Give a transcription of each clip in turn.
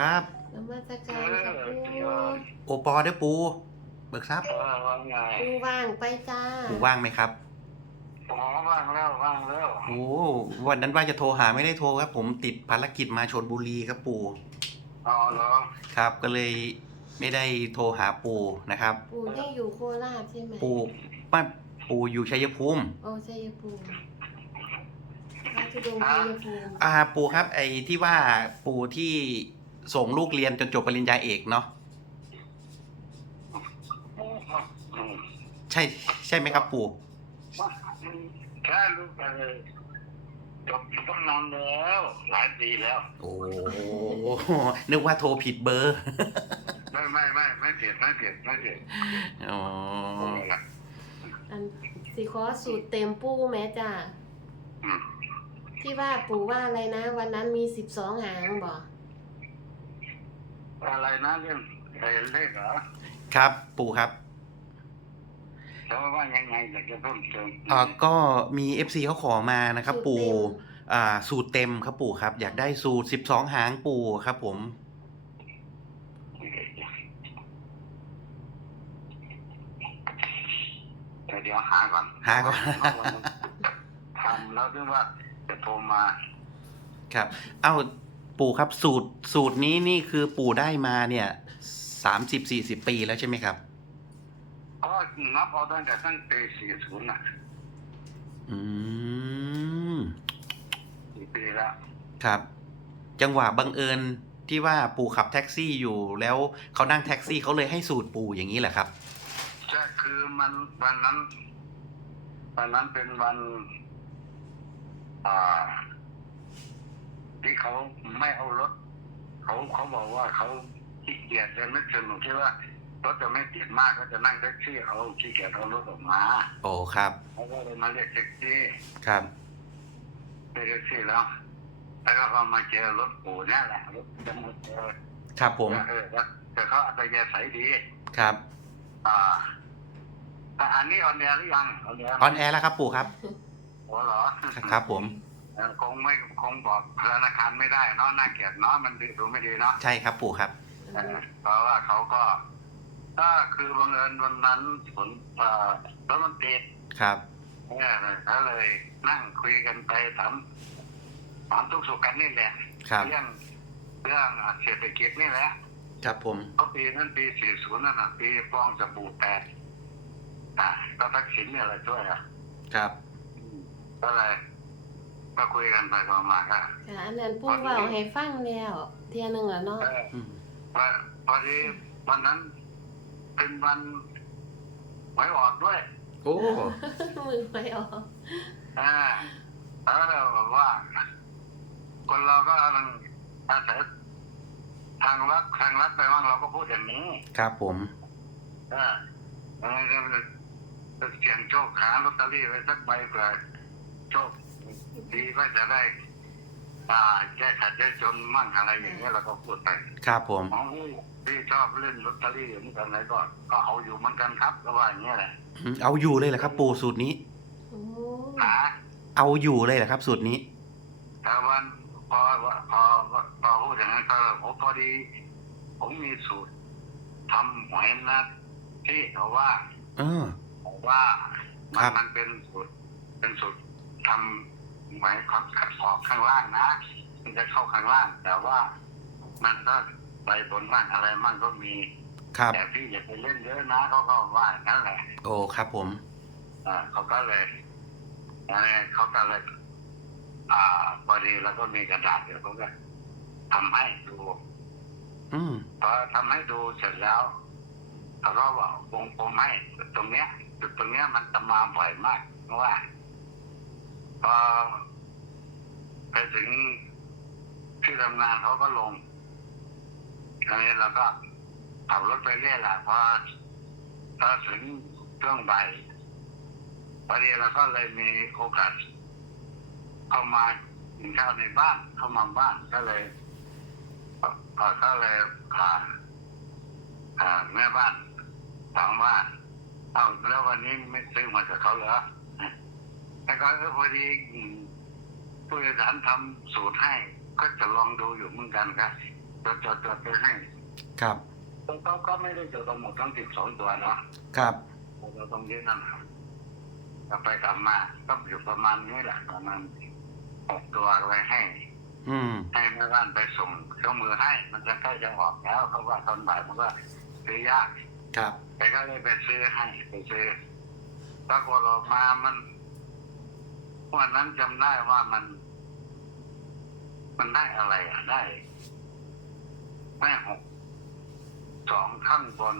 ครับนมัสการค่ะปูโอปอเด้อปู เบิกทรัพย์เออว่าไงปูว่างไปจ้าปูว่างไหมครับอ๋อว่างแล้วว่างแล้วโอ้วันนั้นว่าจะโทรหาไม่ได้โทรครับ ผมติดภารกิจมาชนบุรีครับปูอ๋อเหรอครับ ก็เลยไม่ได้โทรหาปูนะครับ ปูยังอยู่โคราชใช่ไหมปูป้าปูอยู่ชัยภูมิโอ้ชัยภูมิราชดงชัยภูมิอ่าปูครับ ไอ้ที่ว่าปูที่ ส่งลูกเรียนจนจบปริญญาเอกเนาะอืมใช่ใช่ไหมครับปูแค่ลูกไปเลยจบต้องนานแล้วหลายปีแล้ว โอ้นึกว่าโทรผิดเบอร์ ไม่ไม่ไม่ไม่เปลี่ยนไม่เปลี่ยนไม่เปลี่ยนอ๋ออันสิขอสูตรเต็มปูแม่จ้าอืมที่ว่าปูว่าอะไรนะ วันนั้นมีสิบสองหางบ่อะไรนะเรื่องอะไรเลขเหรอครับ ปูครับแล้วว่ายังไงอยากจะเพิ่มเติมอ่าก็มี FC เขาขอมานะครับ ปูอ่า สูตรเต็มครับปู่ครับ อยากได้สูตร12หางปู่ครับ ผมเดี๋ยวเดี๋ยวหาก่อนหาก่อนทำแล้วถึงว่าจะโทรมา ครับ เอ้า ปู่ครับสูตรสูตรนี้นี่คือปู่ได้มาเนี่ยสามสิบสี่สิบปีแล้วใช่ไหมครับ ก็นับเอาตั้งแต่ตั้งปี40น่ะอืมสี่ปีแล้วครับ จังหวะบังเอิญที่ว่าปู่ขับแท็กซี่อยู่แล้วเขานั่งแท็กซี่เขาเลยให้สูตรปู่อย่างนี้แหละครับจะคือมันวันนั้นวันนั้นเป็นวัน อ่าที่ เขาไม่เอารถเขาเขาบอกว่าเขาขี้เกียจจะนึกสนุกที่ว่ารถจะไม่ติดมากก็จะนั่งแท็กซี่เอาขี้เกียจเอารถออกมาโอ้ครับเขาก็เลยมาเรียกแท็กซี่ครับเรียกแท็กซี่แล้วแล้วก็มาเจอรถปู่เนี่ยแหละรถจะมาเจอครับผมเออแล้วแต่เขาอัตยาศัยดีครับ อ่าแต่อันนี้ออนแอร์หรือยังออนแอร์ออนแอร์แล้วครับปู่ครับโอ้เหรอครับผมเอ่อ คงไม่คงบอกธนาคารไม่ได้เนาะน่าเกลียดเนาะมันดีดูไม่ดีเนาะใช่ครับปู่ครับเออเพราะว่าเขาก็ก็คือบังเอิญวันนั้นฝนเอ่อรถมันติดครับเนี่ยก็เลยนั่งคุยกันไปถามถามทุกสุขกันนี่แหละครับเรื่องเรื่องเศรษฐกิจนี่แหละครับผมเพราะปีนั้นปี40นั่นน่ะปีฟองสบู่แตกอะก็ทักษิณเนี่ยแหละช่วยอะครับก็เลย ก็คุยกันไปประมาณก็ค่ะอันนั้นปูเว่าให้ฟังแล้วเทียหนึงแล้วเนาะเอออืมพอพอดีวันนั้น เป็นวันหวยออกด้วย โอ้มือไปออกอ่าแล้วเราบอกว่า คนเราก็กำลังอาศัยทางรัฐทางรัฐไปบ้างเราก็พูดอย่างนี้ครับผมเออเออจะเสี่ยงโชคหาลอตเตอรี่ไว้สักใบเผื่อโชค ดีก็จะได้อ่าแก้ขัดแก้จนมั่งอะไรอย่างเงี้ยเราก็พูดไปครับผมอ๋อพี่ชอบเล่นลอตเตอรี่เหมือนกันไหนก็ก็เอาอยู่เหมือนกันครับก็ว่าอย่างเงี้ยแหละอืมเอาอยู่เลยเหรอครับ ปู่สูตรนี้ โอ้หาเอาอยู่เลยเหรอครับ สูตรนี้ แต่วันพอพอพอพูดอย่างนั้นก็โอ้พอดี ผมมีสูตรทำหวยนะที่เขาว่า เออบอกว่ามัครันบ มันเป็นสูตรเป็นสูตรทำ หวยความขัดออกข้างล่างนะ มันจะเข้าข้างล่าง แต่ว่ามันก็ไปบนบ้างอะไรมั่งก็มี ครับ แต่พี่อย่าไปเล่นเยอะนะเขาก็ว่าอย่างนั้นแหละโอ้ครับผม อ่าเขาก็เลยอะไรเขาก็เลย อ่าพอดีแล้วก็มีกระดาษเดี๋ยวเขาก็ทำให้ดูอืมพอทำให้ดูเสร็จแล้วเขาก็บอกวงกลมให้จุดตรงเนี้ยจุดตรงเนี้ยมันจะมาบ่อยมากเพราะว่า พอไปถึงที่ทำงานเขาก็ลงคราวนี้เราก็ขับรถไปเรื่อยแหละพอพอถึงช่วงบ่ายพอดีเราก็เลยมีโอกาส เข้ามากินข้าวในบ้านเข้ามาบ้านก็เลยก็เลยผ่านอ่าแม่บ้านถามว่าเอาแล้ววันนี้ไม่ซื้อมาจากเขาเหรอ แต่ก็เออพอดีอืมผู้โดยสารทำสูตรให้ ก็จะลองดูอยู่เหมือนกันครับจดจดจดไปให้ครับเขาก็ไม่ได้จดทั้งหมดทั้งสิบสองตัวเนาะครับเราต้องยืนนั่นครับกลับไปกลับมาก็อยู่ประมาณนี้แหละประมาณหกตัวไว้ให้ อืมให้แม่บ้านไปส่งเครื่องมือให้ มันจะใกล้จะออกแล้วเขาว่าตอนบ่ายมันก็ซื้อยาก ครับ แต่ก็เลยไปซื้อให้ไปซื้อปรากฏออกมามัน วันนั้นจำได้ว่ามัน มันได้อะไรอะได้ได้หกสองข้างบน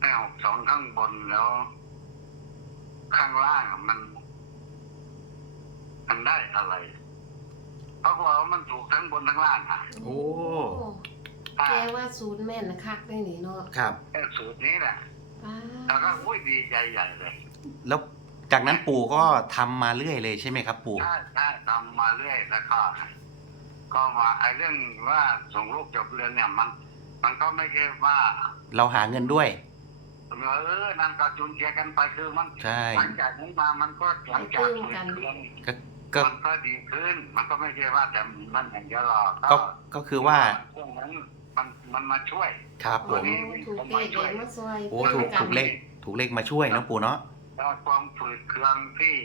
ได้หกสองข้างบนแล้ว ข้างล่างอะมัน มันได้อะไรเพราะว่ามันถูกทั้งบนทั้งล่างอะโอ้ถ้าแกว่าสูตรแม่นนะคักได้หนิเนาะครับ แค่สูตรนี้แหละป้าแล้วก็อุ้ยดีใจใหญ่เลย แล้ว จากนั้นปู่ก็ทำมาเรื่อยเลยใช่ไหมครับ ปู่ ใช่ใช่ทำมาเรื่อยแล้วก็ ก็มาไอ้เรื่องว่าส่งลูกจบเรียนเนี่ยมัน มันก็ไม่ใช่ว่าเราหาเงินด้วย เออนั่นก็จุนเจียกันไปคือมันใช่ หลังจากนี้มามันก็หลังจากเรียนก็ก็ มันก็ดีขึ้น มันก็ไม่ใช่ว่าแต่มันอย่างเดียวหรอกก็ก็คือว่าช่วงนั้นมันมันมาช่วย ครับผโอ้ม ถูกเลขแกมาซอยโอ้ถูกกันถูกเลขถูกเลขมาช่วยเนาะปู่เนาะ แล้วความฝืดเคืองที่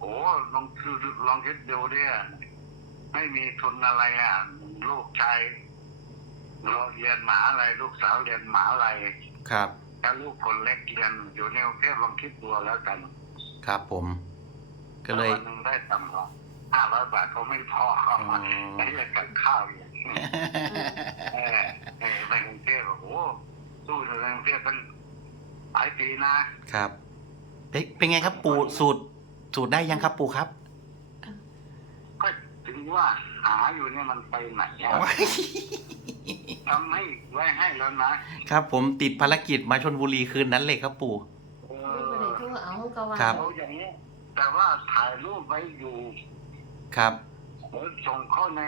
โอ้ลองคือลองคิดดูเนี่ยไม่มีทุนอะไรอะ ลูกชายเราเรียนมหาอะไร ลูกสาวเรียนมหาอะไรครับแล้วลูกคนเล็กเรียนอยู่ในกรุงเทพลองคิดดูแล้วกัน ครับผม ก็เลยวันหนึงได้ต่ำกว่าห้าร้อยบาทก็ไม่พออ๋อไอ้เรื่องกับข้าวอย่างนี้เออเออในกรุงเทพโอ้โหสู้ในกรุงเทพตั้งหลายปีนะครับ เป็นเป็นไงครับ ปู่สูตรสูตรได้ยังครับ ปู่ครับก็ถึงว่าหาอยู่เนี่ยมันไปไหนอะทำให้ไว้ให้แล้วนะครับ ผมติดภารกิจมาชนบุรีคืนนั้นเลยครับ ปู่ เอไม่ได้อโทรเอาก็ว่าครับ เอาอย่างนี้แต่ว่าถ่ายรูปไว้อยู่ครับ เดี๋ยวส่งเข้าใน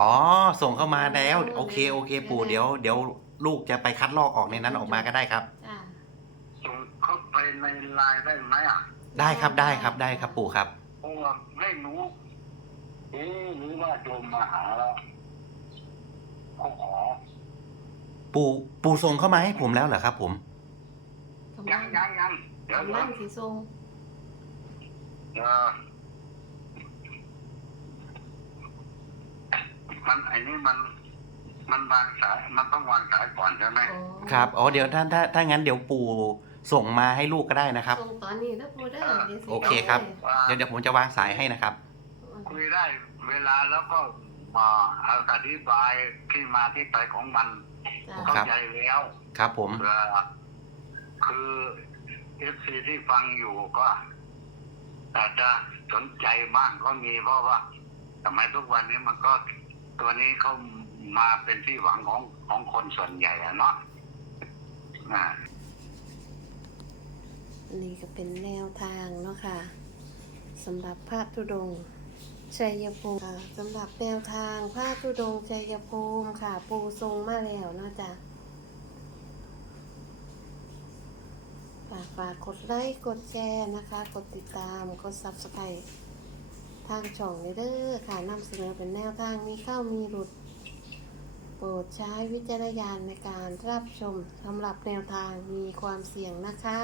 อ๋อ ส่งเข้ามาแล้ว โอเคโอเค ปู่เดี๋ยวเดี๋ยวลูกจะไปคัดลอกออกในนั้นออกมาก็ได้ครับ จ้า ส่งเข้าไป ในไลน์ได้ไหมอะได้ครับได้ครับได้ครับปู่ครับเพราะว่าไม่รู้เอ๊ะหรือว่าโยมมาหาแล้วเขาขอปู่ปู่ส่งเข้ามาให้ผมแล้วเหรอครับ ผมกำยัลังงยังยังเดี๋ยวกำเดี๋ยลัวงสิส่งเออมันไอ้นี่มัน มันวางสายมันต้องวางสายก่อนใช่ไหม อ๋อครับอ๋อเดี๋ยวถ้าถ้าถ้างั้นเดี๋ยวปู่ ส่งมาให้ลูกก็ได้นะครับ ส่งตอนนี้นะปูเด้อดี๋ยวสิโอเคครับ ว่าเดี๋ยวเดี๋ยวผมจะวางสายให้นะครับ คุยได้เวลาแล้วก็มาอธิบายที่มาที่ไปของมันจ้าคเข้ารับใจแล้วครับผมเพื่อคือเอฟซีที่ฟังอยู่ก็อาจจะสนใจบ้างก็มีเพราะว่าสมัยทุกวันนี้มันก็ตัวนี้เขามาเป็นที่หวังของของคนส่วนใหญ่อะเนาะอ่า อันนี้ก็เป็นแนวทางเนาะค่ะสำหรับพระธุดงชัยภูมิค่ะสำหรับแนวทางพระธุดงชัยภูมิค่ะ ปูทรงมาแล้วเนาะจ้ะฝากฝากกดไลค์กดแชร์นะคะ กดติดตามกด subscribe ทางช่องนี้เด้อค่ะนำเสนอเป็นแนวทางมีเข้ามีหลุด โปรดใช้วิจารณญาณในการรับชมสำหรับแนวทางมีความเสี่ยงนะคะ